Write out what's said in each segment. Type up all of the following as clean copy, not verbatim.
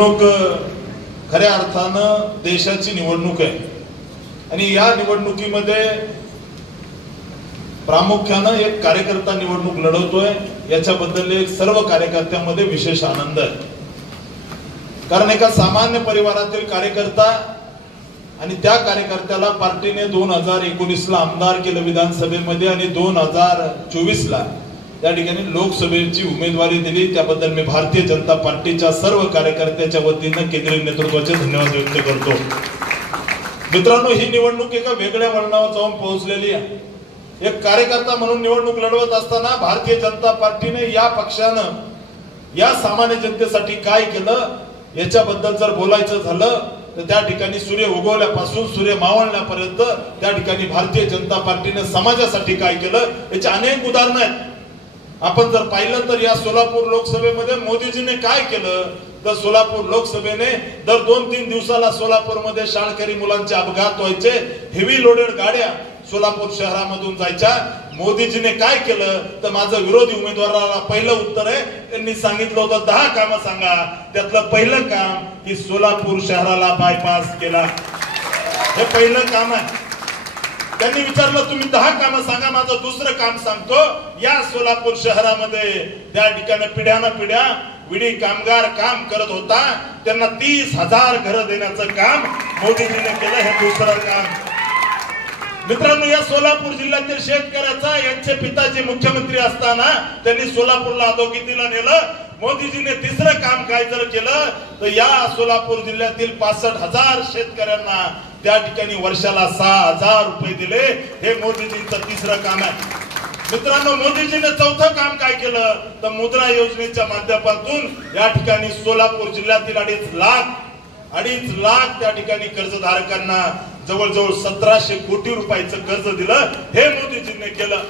खऱ्या अर्थानं देशाची निवडणूक आहे आणि या निवडणुकीमध्ये प्रामुख्यानं एक कार्यकर्ता निवडणूक लढवतोय याच्याबद्दल एक सर्व कार्यकर्त्यांमध्ये विशेष आनंद आहे। कारण एका सामान्य परिवारातील कार्यकर्ता आणि त्या कार्यकर्त्याला पार्टीने 2019 ला आमदार केलं विधानसभेमध्ये आणि 2024 ला त्या ठिकाणी लोकसभेची उमेदवारी दिली। त्याबद्दल मी भारतीय जनता पार्टीच्या सर्व कार्यकर्त्यांच्या वतीने केंद्रीय नेतृत्वाचे धन्यवाद व्यक्त करतो। मित्रांनो, ही निवडणूक एका वेगळ्या वळणावर जाऊन पोहोचलेली आहे। एक कार्यकर्ता म्हणून निवडणूक लढवत असताना भारतीय जनता पार्टीने या पक्षानं या सामान्य जनतेसाठी काय केलं याच्याबद्दल जर बोलायचं झालं तर त्या ठिकाणी सूर्य उगवल्यापासून सूर्य मावळण्यापर्यंत त्या ठिकाणी भारतीय जनता पार्टीने समाजासाठी काय केलं याची अनेक उदाहरणं आहेत। आपण जर पाहिलं तर या सोलापूर लोकसभेमध्ये मोदीजीने काय केलं तर सोलापूर लोकसभेने दर 2-3 दिवसाला सोलापूरमध्ये शाळकरी मुलांचे अपघात व्हायचे, हेवी लोडेड गाड्या सोलापूर शहरामधून जायच्या। मोदीजीने काय केलं तर माझं विरोधी उमेदवाराला पहिलं उत्तर आहे, त्यांनी सांगितलं होतं 10 कामं सांगा, त्यातलं पहिलं काम की सोलापूर शहराला बायपास केला, हे पहिलं काम आहे। त्यांनी विचारलं तुम्ही 10 कामं सांगा, माझं दुसरं काम सांगतो, या सोलापूर शहरामध्ये त्या ठिकाणी पिढ्यानपिढ्या विडी कामगार काम करत होता, त्यांना 30,000 घरं देण्याचं काम मोदीजीने केलं, हे दुसरं काम। मित्रांनो, या सोलापूर जिल्ह्यातील शेतकऱ्याचा यांचे पिताजी मुख्यमंत्री असताना त्यांनी सोलापूरला अधोगतीला नेलं। मोदीजीने तिसरं काम काय जर केलं तर या सोलापूर जिल्ह्यातील 65,000 शेतकऱ्यांना त्या ठिकाणी वर्षाला 6,000 रुपये दिले, हे मोदीजींचं तिसरं काम आहे। मित्रांनो, मोदीजीने चौथं काम काय केलं तर मुद्रा योजनेच्या माध्यमातून या ठिकाणी सोलापूर जिल्ह्यातील 2.5 लाख त्या ठिकाणी कर्जधारकांना जवळजवळ 1700 कोटी रुपयाचं कर्ज दिलं, हे मोदीजीने केलं।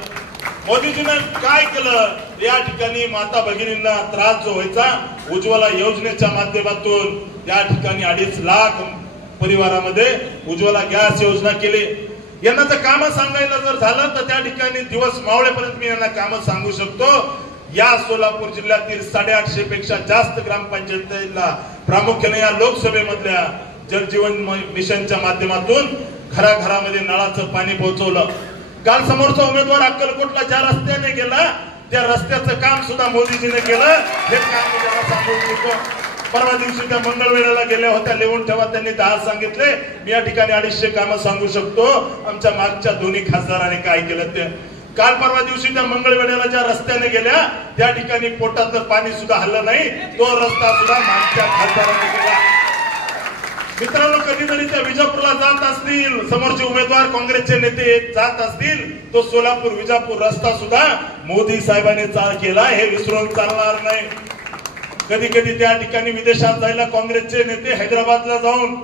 मोदीजीने काय केलं या ठिकाणी माता भगिनींना त्रास जो व्हायचा उज्ज्वला योजनेच्या माध्यमातून त्या ठिकाणी 2.5 लाख परिवारामध्ये उज्ज्वला गॅस योजना केली। यांना जर काम सांगायला जर झालं तर त्या ठिकाणी दिवस मावळेपर्यंत मी यांना काम सांगू शकतो। या सोलापूर जिल्ह्यातील 850 पेक्षा जास्त ग्रामपंचायतीला प्रामुख्याने या लोकसभेमधल्या जल जीवन मिशनच्या माध्यमातून घराघरामध्ये नळाचं पाणी पोहोचवलं। काल समोरचा उमेदवार अक्कलकोटला ज्या रस्त्याने गेला त्या रस्त्याचं काम सुद्धा मोदीजीने केलं, हे काम मी त्यांना सांगू इच्छितो। परवा दिवशी त्या मंगळवेढ्याला गेल्या होत्या, लिहून ठेवा, त्यांनी 10 सांगितले, मी या ठिकाणी 250 कामं सांगू शकतो आमच्या मागच्या दोन्ही खासदारांनी काय केलं ते। काल परवा दिवशी त्या मंगळवेढ्याला ज्या रस्त्याने गेल्या त्या ठिकाणी पोटातलं पाणी सुद्धा हल्लं नाही, तो रस्ता सुद्धा मागच्या खासदारांनी केला। मित्रांनो, कधीतरी त्या विजापूरला जात असतील, समोरचे उमेदवार काँग्रेसचे नेते जात असतील, तो सोलापूर विजापूर रस्ता सुद्धा मोदी साहेबांनी केला, हे विसरून चालणार नाही। कधी कधी त्या ठिकाणी विदेशात जायला काँग्रेसचे नेते हैदराबादला जाऊन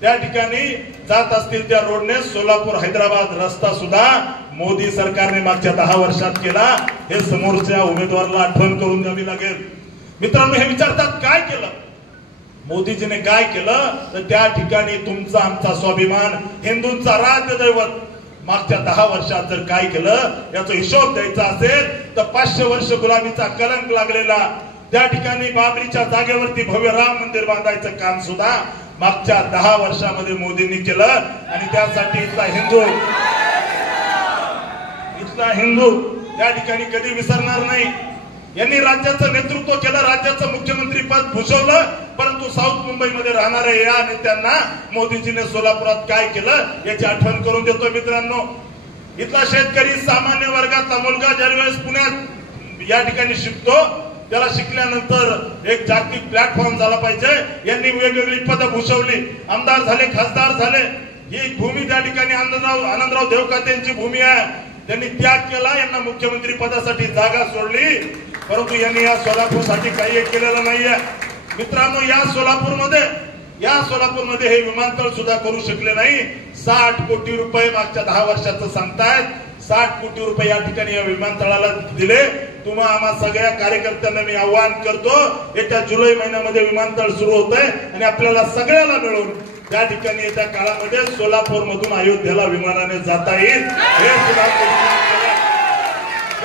त्या ठिकाणी जात असतील, त्या रोडने सोलापूर हैदराबाद रस्ता सुद्धा मोदी सरकारने मागच्या 10 वर्षात केला, हे समोरच्या उमेदवाराला आठवण करून द्यावी लागेल। मित्रांनो, हे विचारतात काय केलं मोदीजीने, काय केलं तर त्या ठिकाणी तुमचा आमचा स्वाभिमान हिंदूंचा राज्य दैवत मागच्या 10 वर्षात जर काय केलं याचा हिशोब द्यायचा असेल तर 500 वर्ष गुलामीचा कलंक लागलेला त्या ठिकाणी बाबरीच्या जागेवरती भव्य राम मंदिर बांधायचं काम सुद्धा मागच्या 10 वर्षामध्ये मोदींनी केलं। आणि त्यासाठी इथला हिंदू त्या ठिकाणी कधी विसरणार नाही। यांनी राज्याचं नेतृत्व केलं, राज्याचं मुख्यमंत्री पद भूषवलं, परंतु साऊथ मुंबईमध्ये राहणाऱ्या या नेत्यांना मोदीजीने सोलापुरात काय केलं याची आठवण करून देतो। मित्रांनो, इथला शेतकरी सामान्य वर्गातला मुलगा ज्यावेळेस पुण्यात या ठिकाणी शिकतो, त्याला शिकल्यानंतर एक जागतिक प्लॅटफॉर्म झाला पाहिजे, यांनी वेगवेगळी पदं भूषवली, आमदार झाले, खासदार झाले। ही भूमी त्या ठिकाणी आनंदराव देवकाते यांची भूमी आहे, त्यांनी त्याग केला, यांना मुख्यमंत्री पदासाठी जागा सोडली, परंतु यांनी या सोलापूरसाठी काही केलेलं नाहीये। मित्रांनो, या सोलापूरमध्ये हे विमानतळ सुद्धा करू शकले नाही। 60 कोटी रुपये मागच्या 10 वर्षाचं सांगतायत, 60 कोटी रुपये या ठिकाणी या विमानतळाला दिले। तुम्हा आम्हा सगळ्या कार्यकर्त्यांना मी आवाहन करतो, येत्या जुलै महिन्यामध्ये विमानतळ सुरू होत आहे आणि आपल्याला सगळ्याला मिळून त्या ठिकाणी येत्या काळामध्ये सोलापूर मधून अयोध्येला विमानाने जाता येईल, हे सुद्धा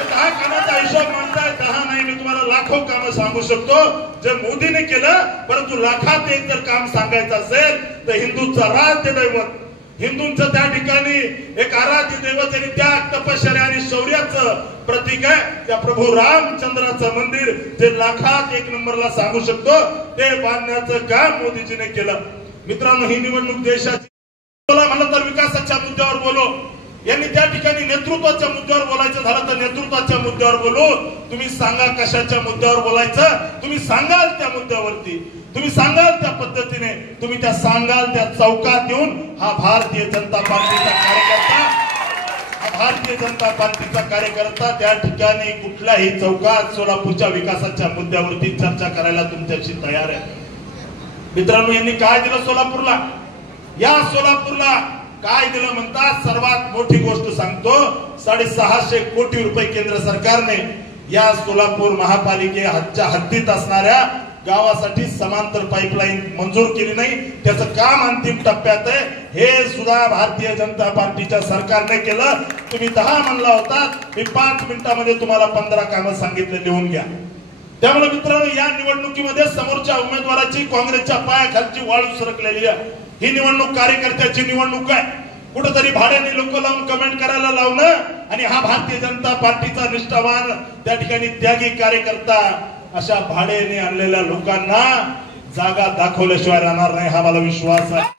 10 कामाचा हिशोब म्हणताय, 10 नाही, मी तुम्हाला लाखो कामं सांगू शकतो जे मोदीने केलं. परंतु लाखात एक जर काम सांगायचं असेल तर हिंदूंचा राष्ट्र दैवत, हिंदूंचं त्या ठिकाणी एक आराध्य दैवत आणि त्याग, तपश्चर्या आणि शौर्याचं प्रतीक आहे त्या प्रभू रामचंद्राचं मंदिर, जे लाखात एक नंबरला सांगू शकतो, ते बांधण्याचं काम मोदीजीने केलं. मित्रांनो, ही निवडणूक देशाची म्हणलं तर विकासाच्या मुद्द्यावर बोलो. यांनी त्या ठिकाणी नेतृत्वाच्या मुद्द्यावर बोलायचं झालं तर नेतृत्वाच्या मुद्द्यावर बोलू. तुम्ही सांगा कशाच्या मुद्द्यावर बोलायचं, तुम्ही सांगाल त्या मुद्द्यावरती, तुम्ही सांगाल त्या पद्धतीने, तुम्ही त्या सांगाल त्या चौकात येऊन हा भारतीय जनता पार्टीचा कार्यकर्ता, हा भारतीय जनता पार्टीचा कार्यकर्ता त्या ठिकाणी कुठल्याही चौकात सोलापूरच्या विकासाच्या मुद्द्यावरती चर्चा करायला तुमच्याशी तयार आहे. मित्रांनो, यांनी काय दिलं सोलापूरला? या सोलापूरला काय दिलं म्हणतात? सर्वात मोठी गोष्ट सांगतो, 650 कोटी रुपये केंद्र सरकारने या सोलापूर महापालिकेच्या हद्दीत असणाऱ्या गावासाठी समांतर पाईपलाईन मंजूर केली नाही. त्याचं काम अंतिम टप्प्यात आहे. हे सुद्धा भारतीय जनता पार्टीच्या सरकारने केलं. तुम्ही 10 म्हणला होता, मी 5 मिनिटांमध्ये तुम्हाला 15 कामं सांगितले, लिहून घ्या. त्यामुळे मित्रांनो, या निवडणुकीमध्ये समोरच्या उमेदवाराची काँग्रेसच्या पायाखालची वाळू सरकलेली आहे. ही निवडणूक कार्यकर्त्याची निवडणूक आहे. कुठेतरी भाड्याने लोक लावून कमेंट करायला लावणं आणि हा भारतीय जनता पार्टीचा निष्ठावान त्या ठिकाणी त्यागी कार्यकर्ता, अशा भाड्याने आणलेल्या लोकांना जागा दाखवल्याशिवाय राहणार नाही, हा मला विश्वास आहे.